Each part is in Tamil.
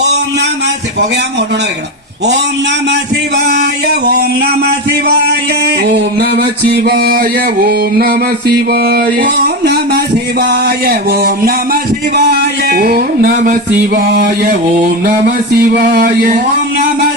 ஓம் நம புகையாம ஒன்னொன்னா வைக்கணும் ஓம் நம சிவாய ஓம் நம சிவாய ஓம் நம சிவாய ஓம் நம சிவாய ஓம் நம சிவாய ஓம் நம சிவாய ஓம் நம சிவாய ஓம் நம சிவாய ஓம்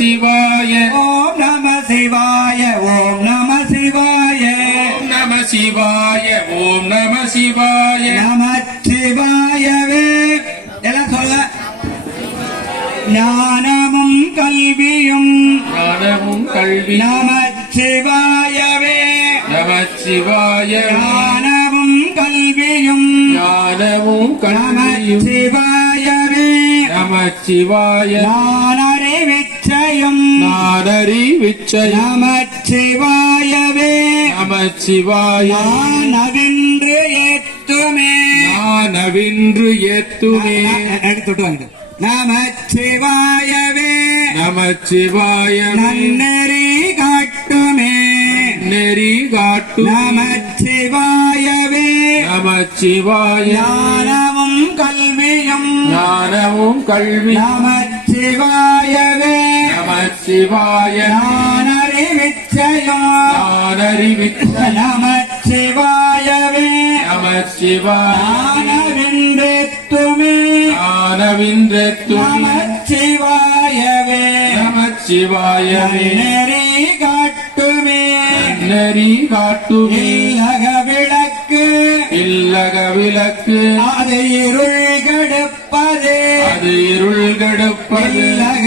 சிவாய. ஓம் நம சிவாய ஓம் நம சிவாய. ஓம் நம சிவாய ஓம் நம சிவாய. நம சிவாயவே. எல்லாம் சொல்ல. ஞானமும் கல்வியும். ஞானமும் கல்வி நம சிவாயவே. நம சிவாய. ஞானமும் கல்வியும். ஞானமும் கல்வியும். சிவாயவே. நம சிவாய. நிச்சயம். நானறி விச்சயம் நமச்சிவாயவே. நமச்சிவாய. நானவின்று ஏத்துமே. நானவின்று ஏத்துமே. எடுத்துட்டு வாங்க நமச்சிவாயவே. நமச்சிவாய. நன்னெறி காட்டுமே. நெறி காட்டு நமச்சிவாயவே. நமச்சிவாய. ஞானமும் கல்வியும். ஞானமும் கல்வி. நமச்சிவாயவே. சிவாய ஞானறிவிச்சயம் ஞானறிவித்த நம சிவாயவே நம சிவாய ஞானவென்றேத்துமே ஞானவின்றெத்து நம சிவாயவே நம சிவாயவே நன்னறி காட்டுமே நெறி காட்டுமே இல்லக விளக்கு இல்லக விளக்கு அது இருள் கெடுப்பது. அது இருள் கெடுப்பது. இல்லக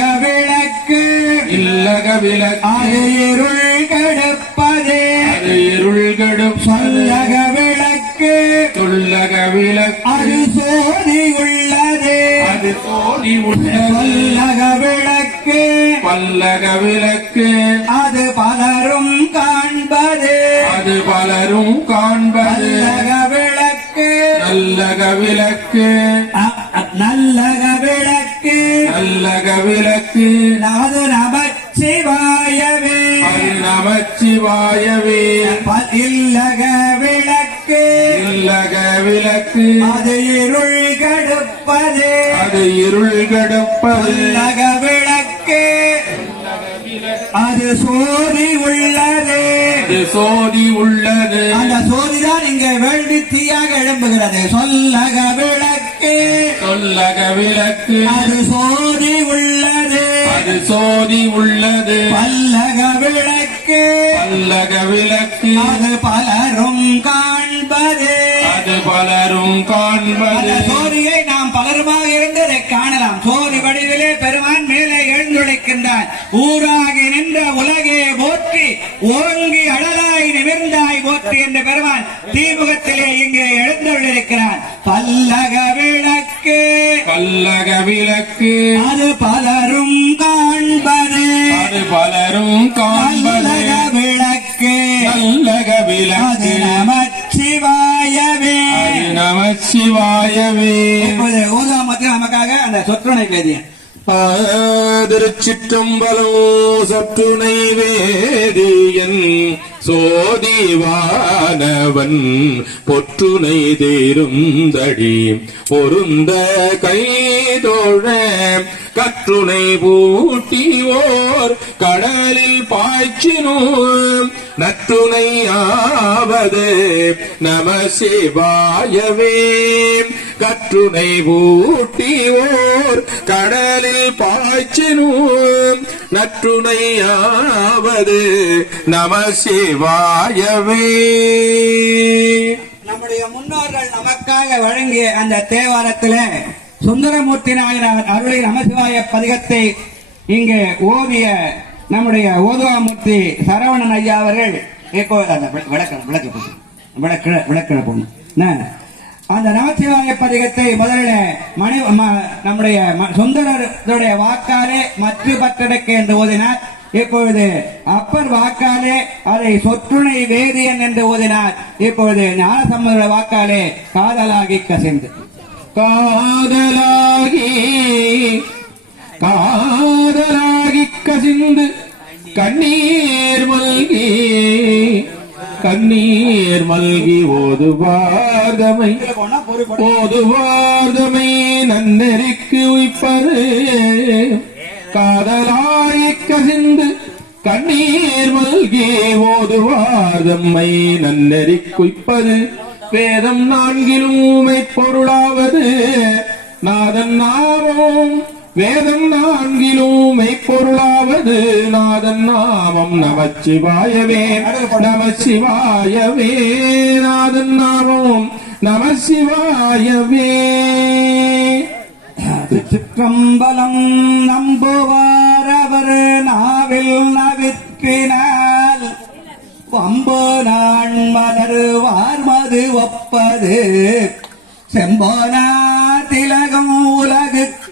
விளக்கு அது இருள் கெடுப்பது. அது இருள் கெடுப்பது சொல்லக விளக்கு. துள்ளக விளக்கு. அது சோதி உள்ளது. அது சொல்லக விளக்கு. பல்லக விளக்கு. அது பலரும் காண்பது. அது பலரும் காண்பது. விளக்கு. நல்லக விளக்கு. நல்லக விளக்கு. நல்லக விளக்கு. அது நமச்சிவாயவே. நமச்சிவாயவே. ப- இல்லக விளக்கு. இல்லக விளக்கு. அது இருள் கெடுப்பது. அது இருள் கெடுப்பது. நல்லக விளக்கு. அது சோதி உள்ளது. சோதி உள்ளது. அந்த சோதிதான் இங்க வேள்வி தீயாக எழும்புகிறது. சொல்லக விளக்கு. சொல்லக விளக்கு. அது சோதி உள்ளது. சோதி உள்ளது. பல்லக விளக்கு. பல்லக விளக்கு. அது பலரும் காண்பது. அது பலரும் காண்பது. சோதியை நாம் பலருமாக இருந்து அதை காணலாம். சோதி வடிவிலே பெருமான் மேலே எழுந்துழைக்கின்றான். ஊராகி நின்ற உலகே போற்றி ஓங்கி அழலாய் நிமிர்ந்தாய் போற்றி என்ற பெருமான் தீமுகத்திலே இங்கே எழுந்தருளிருக்கிறான் பல்லக விளக்கு. பல்லக விளக்கு. அது பலரும் அது பலரும் காண்பது பல்லக விளக்கு நல்லக விளக்கு நமச்சிவாயவே நமச்சிவாயவே இப்போது ஊதாமத்தில் நமக்காக அந்த சொற்றுணை வேதியன் திருச்சிற்றம்பலம் சற்றுணை வேதியன் சோதிவானவன் பொற்றுனை தேருந்தடி. பொருந்த கைதோழ கற்றுனை பூட்டியோர் கடலில் பாய்ச்சினோம் நற்றுனை ஆவது நம சிவாயவே கற்றுனை பூட்டியோர் கடலில் பாய்ச்சினோம் நற்றுணையாவது நம சிவாயவே நம்முடைய முன்னோர்கள் நமக்காக வழங்கிய அந்த தேவாரத்திலே சுந்தரமூர்த்தி நாயனார் அருளை நமசிவாய பதிகத்தை இங்கே ஓதிய நம்முடைய ஓதுவாமூர்த்தி சரவணன் ஐயா அவர்கள் இப்போ விளக்கு வி- விளக்கணம் விளக்க போகணும் விளக்கண போகணும் அந்த நமச்சிவாய பதிகத்தை முதலில் மணி நம்முடைய சுந்தரருடைய வாக்காலே மற்ற பற்றடக்கு என்று ஓதினார். இப்பொழுது அப்பர் வாக்காலே அதை சொற்றுணை வேதியன் என்று ஓதினார். இப்பொழுது ஞானசம்பந்த வாக்காலே காதலாகி கசிந்து. காதலாகி காதலாகி கசிந்து கண்ணீர் மல்கி கண்ணீர் மல்கி ஓதுவார்தமை. போனா பொறுப்படும் ஓதுவார்தமை நன்னெறிக்கு உய்ப்பது காதலாய் கசிந்து கண்ணீர் மல்கி ஓதுவார்தம்மை நன்னெறி குய்ப்பது வேதம் நான்கிலும் பொருளாவது. நாதன் நாமம் வேதம் நான்கிலும் மெய்ப்பொருளாவது நாதன் நாமம் நமச்சிவாயவே. நமச்சிவாயவே நாதன் நாமம் நமசிவாயவே திருச்சிற்றம்பலம் நம்புவார் அவர் நாவில் நவிற்றினால் வம்பு நான் மலருவார் மது ஒப்பது. செம்போனா திலகம் உலகுக்கு